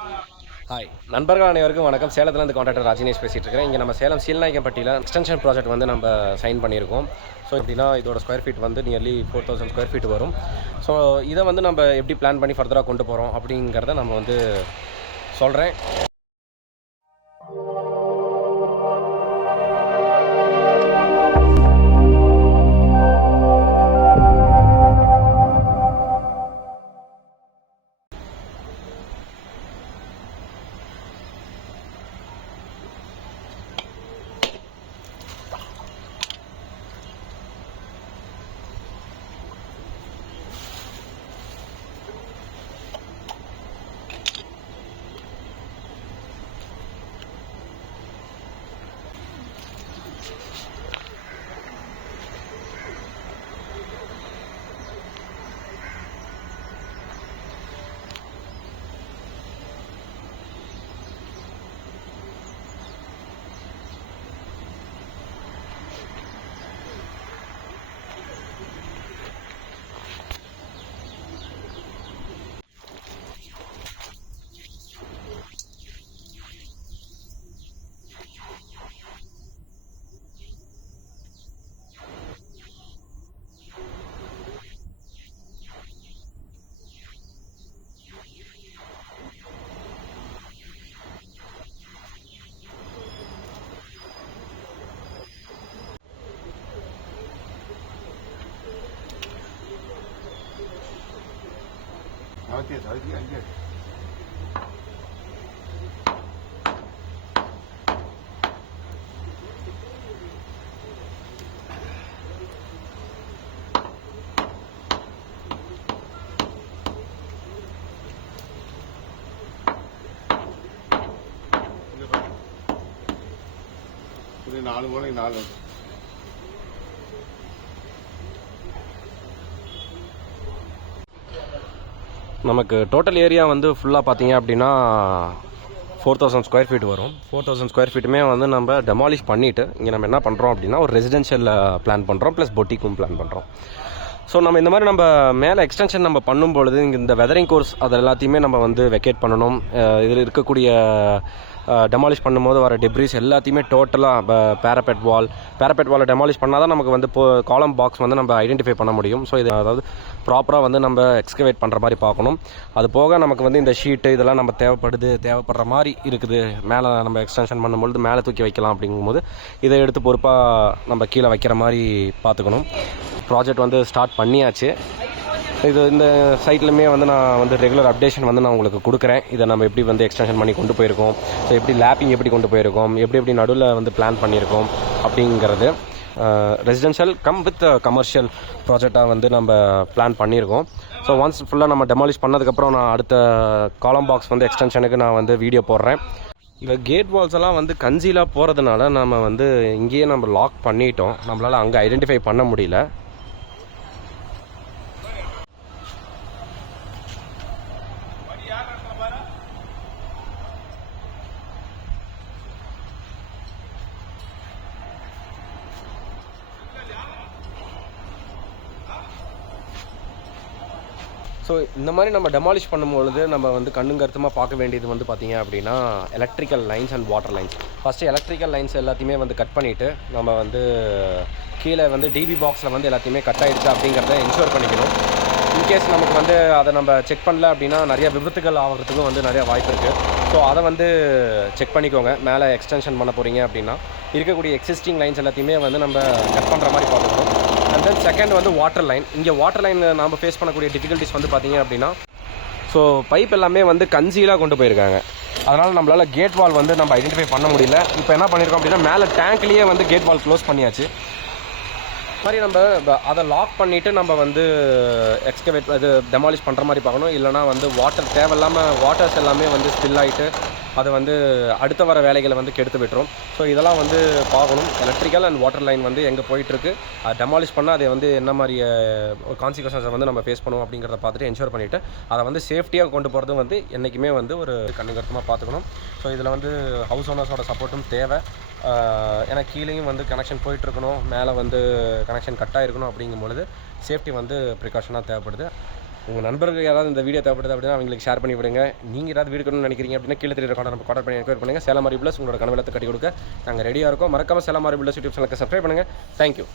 Hi நண்பர்கள் அனைவருக்கும் வணக்கம். சேலத்துலேருந்து கான்ட்ராக்டர் ராஜினேஷ் பேசிகிட்டு இருக்கிறேன். இங்கே நம்ம சேலம் சீல்நாயக்கம்பட்டியில் எக்ஸ்டென்ஷன் ப்ராஜெக்ட் வந்து நம்ம சைன் பண்ணியிருக்கோம். ஸோ எப்படின்னா இதோட ஸ்கொயர் ஃபீட் வந்து நியர்லி 4000 ஸ்கொயர் ஃபீட் வரும். ஸோ இதை வந்து நம்ம எப்படி பிளான் பண்ணி ஃபர்தராக கொண்டு போகிறோம் அப்படிங்கிறத நம்ம வந்து சொல்கிறேன். இது 4 மூலைக்கு 4 நமக்கு டோட்டல் ஏரியா வந்து ஃபுல்லாக பார்த்தீங்க அப்படின்னா 4000 ஸ்கொயர் ஃபீட் வரும். 4000 ஸ்கொயர் ஃபீட்டுமே வந்து நம்ம டெமாலிஷ் பண்ணிவிட்டு இங்கே நம்ம என்ன பண்ணுறோம் அப்படின்னா ஒரு ரெசிடென்ஷியல் பிளான் பண்ணுறோம், ப்ளஸ் பொட்டிக்கும் பிளான் பண்ணுறோம். ஸோ நம்ம இந்த மாதிரி நம்ம மேலே எக்ஸ்டென்ஷன் நம்ம பண்ணும்பொழுது இங்கே இந்த வெதரிங் கோர்ஸ் அது எல்லாத்தையுமே நம்ம வந்து வெக்கேட் பண்ணணும். இதில் இருக்கக்கூடிய டெமாலிஷ் பண்ணும்போது வர டெப்ரிஸ் எல்லாத்தையுமே டோட்டலாக பேரபெட் வாலை டெமாலிஷ் பண்ணால் தான் நமக்கு வந்து காலம் பாக்ஸ் வந்து நம்ம ஐடென்டிஃபை பண்ண முடியும். ஸோ இது அதாவது ப்ராப்பராக வந்து நம்ம எக்ஸ்கவேட் பண்ணுற மாதிரி பார்க்கணும். அது போக நமக்கு வந்து இந்த ஷீட்டு இதெல்லாம் நம்ம தேவைப்படுற மாதிரி இருக்குது. மேலே நம்ம எக்ஸ்டென்ஷன் பண்ணும்பொழுது மேலே தூக்கி வைக்கலாம் அப்படிங்கும்போது இதை எடுத்து பொறுப்பாக நம்ம கீழே வைக்கிற மாதிரி பார்த்துக்கணும். ப்ராஜெக்ட் வந்து ஸ்டார்ட் பண்ணியாச்சு. இது இந்த சைட்லையுமே வந்து நான் வந்து ரெகுலர் அப்டேஷன் வந்து நான் உங்களுக்கு கொடுக்குறேன். இதை நம்ம எப்படி வந்து எக்ஸ்டென்ஷன் பண்ணி கொண்டு போயிருக்கோம், ஸோ எப்படி லேப்பிங் எப்படி கொண்டு போயிருக்கோம், எப்படி நடுவில் வந்து பிளான் பண்ணியிருக்கோம் அப்படிங்கிறது. ரெசிடென்ஷியல் கம் வித் கமர்ஷியல் ப்ராஜெக்டாக வந்து நம்ம பிளான் பண்ணியிருக்கோம். ஸோ ஒன்ஸ் ஃபுல்லாக நம்ம டெமாலிஷ் பண்ணதுக்கப்புறம் நான் அடுத்த காலம் பாக்ஸ் வந்து எக்ஸ்டென்ஷனுக்கு நான் வந்து வீடியோ போடுறேன். இந்த கேட் வால்ஸ் எல்லாம் வந்து கன்சீலாக போகிறதுனால நம்ம வந்து இங்கேயே நம்ம லாக் பண்ணிட்டோம். நம்மளால் அங்கே ஐடென்டிஃபை பண்ண முடியல. ஸோ இந்த மாதிரி நம்ம டெமாலிஷ் பண்ணும்பொழுது நம்ம வந்து கண்ணுங்கருத்துமாக பார்க்க வேண்டியது வந்து பார்த்திங்க அப்படின்னா electrical lines and water lines. First electrical lines எல்லாத்தையுமே வந்து கட் பண்ணிவிட்டு நம்ம வந்து கீழே வந்து டிபி பாக்ஸில் வந்து எல்லாத்தையுமே கட் ஆகிடுச்சு அப்படிங்கிறத என்ஷூர் பண்ணிக்கணும். இன்கேஸ் நமக்கு வந்து அதை நம்ம செக் பண்ணல அப்படின்னா நிறைய விபத்துகள் ஆகிறதுக்கும் வந்து நிறையா வாய்ப்பு இருக்குது. ஸோ அதை வந்து செக் பண்ணிக்கோங்க. மேலே எக்ஸ்டென்ஷன் பண்ண போகிறீங்க அப்படின்னா இருக்கக்கூடிய எக்ஸிஸ்டிங் லைன்ஸ் எல்லாத்தையுமே வந்து நம்ம கட் பண்ணுற மாதிரி பார்த்துக்கணும். அண்ட் தென் செகண்ட் வந்து வாட்டர் லைன். இங்கே வாட்டர் லைன் நம்ம ஃபேஸ் பண்ணக்கூடிய டிஃபிகல்ட்டிஸ் வந்து பார்த்திங்க அப்படின்னா ஸோ பைப் எல்லாமே வந்து கன்சீலாக கொண்டு போயிருக்காங்க. அதனால் நம்மளால் கேட் வால் வந்து நம்ம ஐடென்டிஃபை பண்ண முடியல. இப்போ என்ன பண்ணியிருக்கோம் அப்படின்னா மேலே டேங்க்லேயே வந்து கேட் வால் க்ளோஸ் பண்ணியாச்சு. மாதிரி நம்ம அதை லாக் பண்ணிவிட்டு நம்ம வந்து எக்ஸ்கவேட் அது டெமாலிஷ் பண்ணுற மாதிரி பார்க்கணும். இல்லைனா வந்து வாட்டர் தேவையில்லாமல் வாட்டர்ஸ் எல்லாமே வந்து ஸ்பில் ஆகிட்டு அதை வந்து அடுத்த வர வேலைகளை வந்து கெடுத்து விட்டுரும். ஸோ இதெல்லாம் வந்து பார்க்கணும். எலக்ட்ரிக்கல் அண்ட் வாட்டர் லைன் வந்து எங்கே போயிட்டுருக்கு, அதை டெமாலிஷ் பண்ணால் அதை வந்து என்ன மாதிரி கான்சிக்வன்ஸை வந்து நம்ம ஃபேஸ் பண்ணுவோம் அப்படிங்கிறத பார்த்துட்டு என்ஷூர் பண்ணிவிட்டு அதை வந்து சேஃப்டியாக கொண்டு போகிறது வந்து என்றைக்குமே வந்து ஒரு கண்ணுங்கருத்தமாக பார்த்துக்கணும். ஸோ இதில் வந்து ஹவுஸ் ஓனர்ஸோட சப்போர்ட்டும் தேவை. ஏன்னா கீழேயும் வந்து கனெக்ஷன் போயிட்டுருக்கணும், மேலே வந்து கனெக்ஷன் கட்டாக இருக்கணும். அப்படிங்கும்பொழுது சேஃப்டி வந்து ப்ரிகாஷனாக தேவைப்படுது. உங்கள் நண்பர்கள் யாராவது இந்த வீடியோ தேவைப்படுது அப்படின்னா அவங்களுக்கு ஷேர் பண்ணி விடுங்க. நீங்கள் ஏதாவது வீடு கட்டணும்னு நினைக்கிறீங்க அப்படின்னா கீழே தெரியுற கான்டாக்ட் பண்ணி என்கொயரி பண்ணுங்கள். சேலமாரி பில்லர்ஸ் உங்களோட கனவு இல்லத்தை கட்டி கொடுக்க நாங்கள் ரெடியாக இருக்கோம். மறக்காமல் சேலமாரி பில்லர்ஸ் யூடியூப் சேனலுக்கு சப்ஸ்கிரைப் பண்ணுங்கள். தேங்க்யூ.